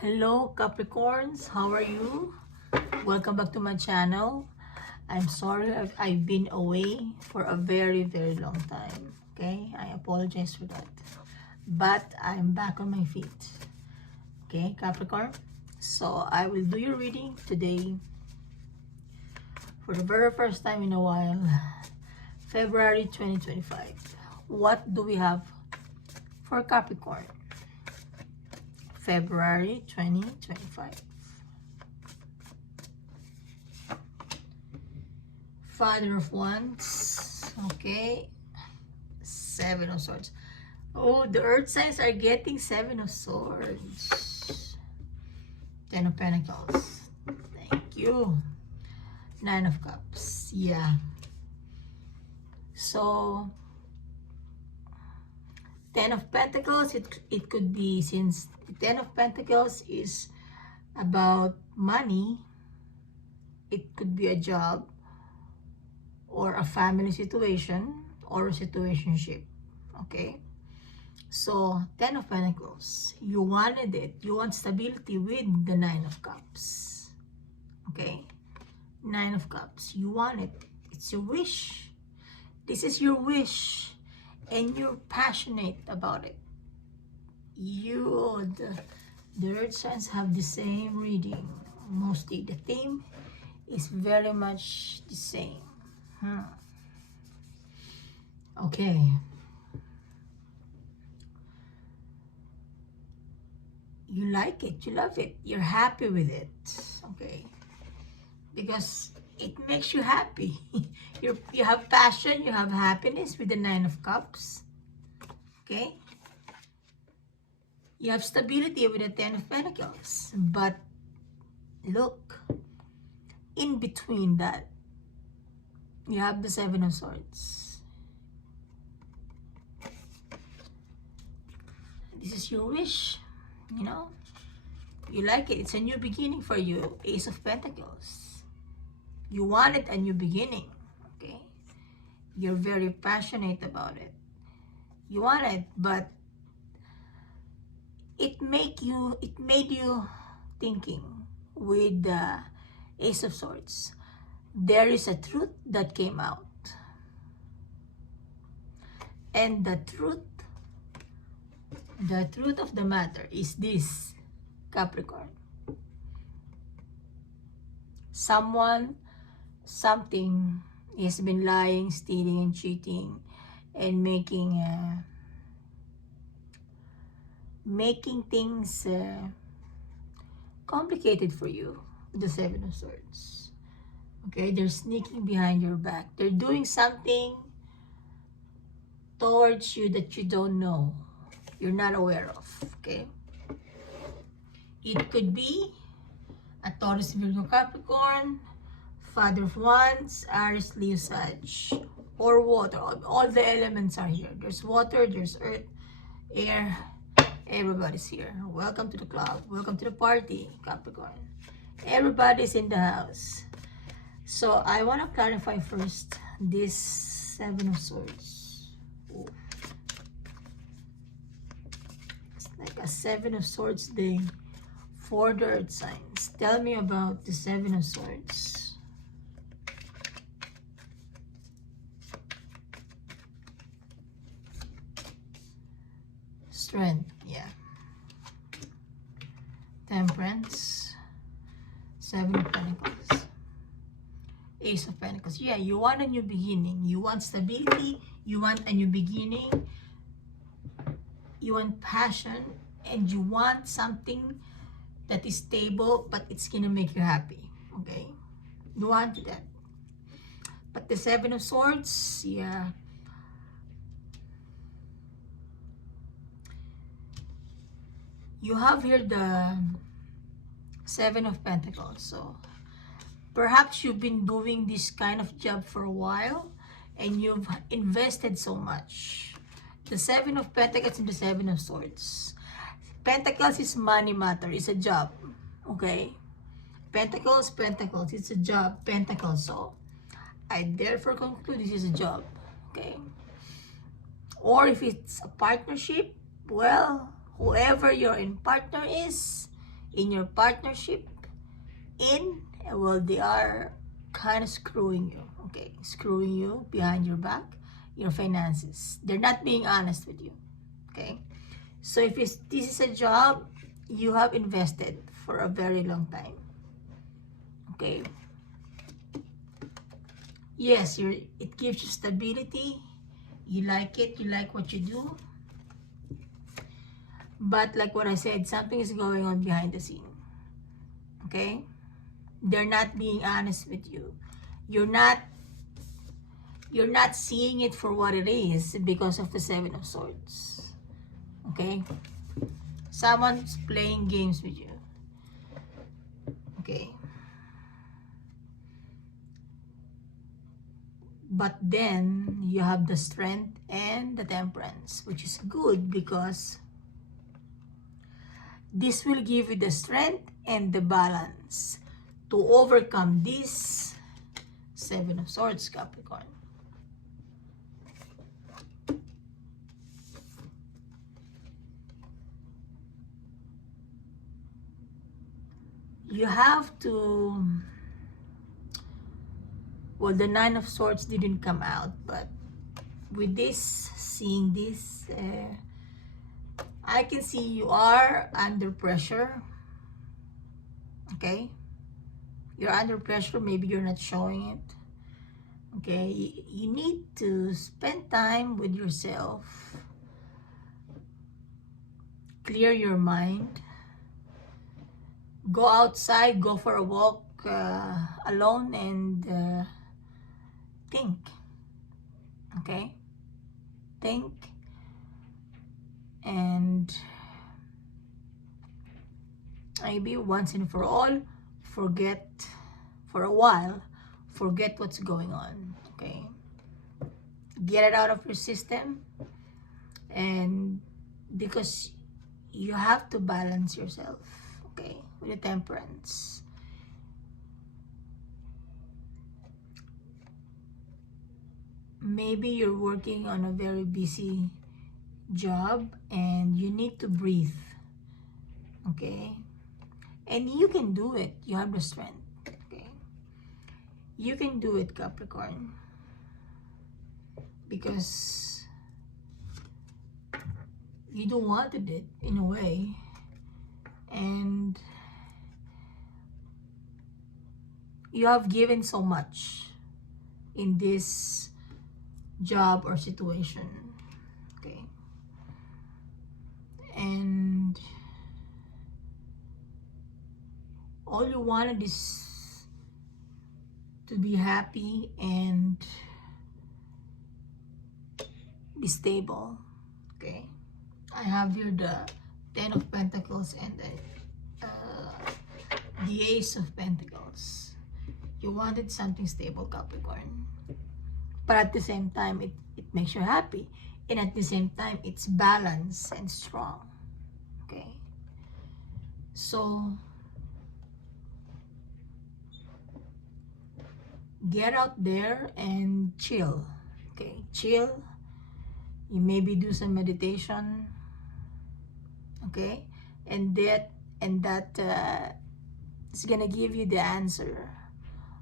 Hello Capricorns, how are you? Welcome back to my channel. I'm sorry I've been away for a very long time. Okay, I apologize for that. But I'm back on my feet. Okay, Capricorn. So I will do your reading today for the very first time in a while. February 2025. What do we have for Capricorn? February 2025. Father of Wands. Okay. Seven of Swords. Oh, the Earth signs are getting Seven of Swords. Ten of Pentacles. Thank you. Nine of Cups. Yeah. So, Ten of Pentacles, it could be, since the Ten of Pentacles is about money, it could be a job or a family situation or a situationship. Okay, so Ten of Pentacles, you wanted it, you want stability with the Nine of Cups. Okay, Nine of Cups, you want it, it's your wish, this is your wish, and you're passionate about it. The Earth signs have the same reading. Mostly the theme is very much the same. Okay. You like it, you love it, you're happy with it. Okay. Because it makes you happy. You have passion, you have happiness with the Nine of Cups. Okay. You have stability with the Ten of Pentacles. But look, in between that, you have the Seven of Swords. This is your wish, you know. You like it. It's a new beginning for you. Ace of Pentacles. You wanted a new beginning, okay? You're very passionate about it. You want it, but it made you thinking with the Ace of Swords. There is a truth that came out. And the truth of the matter is this, Capricorn. Something has been lying, stealing, and cheating, and making things complicated for you with the Seven of Swords. Okay, they're sneaking behind your back. They're doing something towards you that you don't know, you're not aware of. Okay, it could be a Taurus, Virgo, Capricorn, Father of Wands, Aries, Leo, Sag, or water. All the elements are here. There's water, there's earth, air. Everybody's here. Welcome to the club. Welcome to the party, Capricorn. Everybody's in the house. So I want to clarify first this Seven of Swords. Ooh. It's like a Seven of Swords day for the Earth signs. Tell me about the Seven of Swords. Strength, yeah. Temperance, Seven of Pentacles, Ace of Pentacles. Yeah, you want a new beginning. You want stability. You want a new beginning. You want passion, and you want something that is stable, but it's gonna make you happy. Okay, you want that. But the Seven of Swords, yeah, you have here the Seven of Pentacles. So perhaps you've been doing this kind of job for a while and you've invested so much. The Seven of Pentacles and the Seven of Swords. Pentacles is money matter, it's a job. Okay, Pentacles, it's a job. Pentacles, so I therefore conclude this is a job. Okay, or if it's a partnership, well, whoever your in partner is, in your partnership, well, they are kind of screwing you, okay? Screwing you behind your back, your finances. They're not being honest with you, okay? So if this is a job you have invested for a very long time, okay? Yes, it gives you stability. You like it, you like what you do. But like what I said, something is going on behind the scene, okay? They're not being honest with you. You're not seeing it for what it is because of the Seven of Swords, okay? Someone's playing games with you, okay? But then you have the Strength and the Temperance, which is good because this will give you the strength and the balance to overcome this Seven of Swords, Capricorn. You have to, well, the Nine of Swords didn't come out, but with this, seeing this, I can see you are under pressure, okay? You're under pressure, maybe you're not showing it, okay? You need to spend time with yourself, clear your mind, go outside, go for a walk alone and think, okay? Think and maybe once and for all, forget for a while, forget what's going on, okay? Get it out of your system, and because you have to balance yourself, okay, with the Temperance. Maybe you're working on a very busy job and you need to breathe, okay? And you can do it. You have the strength, okay? You can do it, Capricorn, because you don't wanted it in a way, and you have given so much in this job or situation, okay? And all you wanted is to be happy and be stable, okay? I have here the Ten of Pentacles and the Ace of Pentacles. You wanted something stable, Capricorn, but at the same time it makes you happy, and at the same time it's balanced and strong, okay? So get out there and chill, okay? Chill. You maybe do some meditation, okay? And that is gonna give you the answer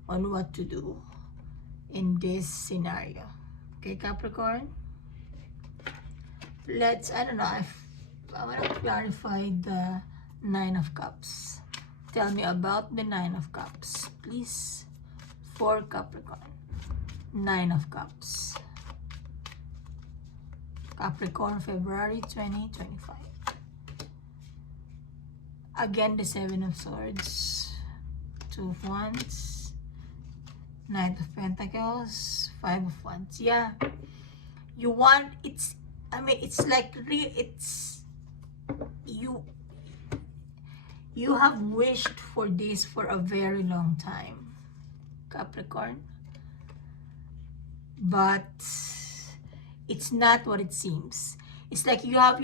on what to do in this scenario, okay, Capricorn? Let's, I don't know, I want to clarify the Nine of Cups. Tell me about the Nine of Cups, please, for Capricorn. Nine of Cups. Capricorn, February 2025. Again, the Seven of Swords, Two of Wands, Knight of Pentacles, Five of Wands. Yeah, you want, it's, I mean, it's like it's you have wished for this for a very long time, Capricorn, but it's not what it seems. It's like you have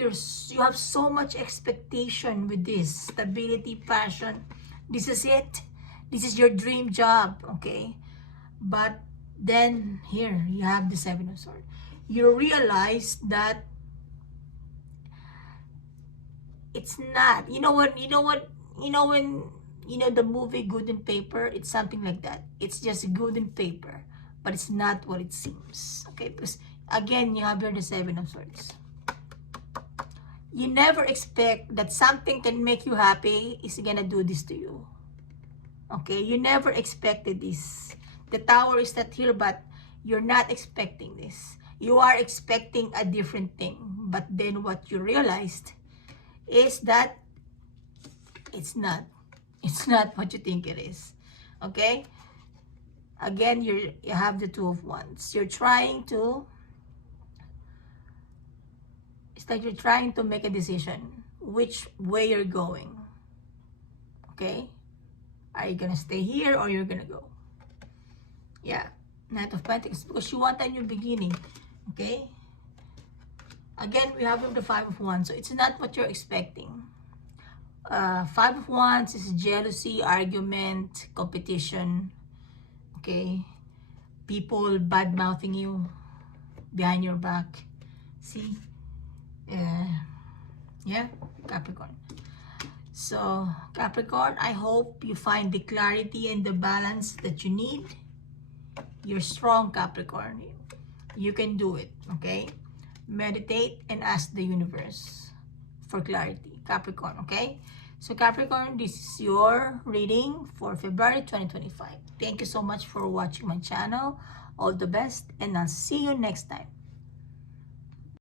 so much expectation with this stability, passion. This is it. This is your dream job, okay? But then here you have the Seven of Swords. You realize that it's not. You know what? you know, when, you know, the movie Good in Paper, it's something like that. It's just good in paper, but it's not what it seems. Okay, because again, you have here the Seven of Swords. You never expect that something can make you happy is gonna do this to you. Okay, you never expected this. The Tower is not here, but you're not expecting this. You are expecting a different thing. But then what you realized is that it's not. It's not what you think it is. Okay? Again, you have the Two of Wands. You're trying to, it's like you're trying to make a decision which way you're going. Okay? Are you gonna stay here or you're gonna go? Yeah. Knight of Pentacles, because you want a new beginning. Okay? Again, we have the Five of Wands, so it's not what you're expecting. Five of Wands is jealousy, argument, competition. Okay? People bad-mouthing you behind your back. See? Yeah, Capricorn. So, Capricorn, I hope you find the clarity and the balance that you need. You're strong, Capricorn. You can do it, okay? Meditate and ask the universe for clarity, Capricorn, okay? So, Capricorn, this is your reading for February 2025. Thank you so much for watching my channel. All the best, and I'll see you next time.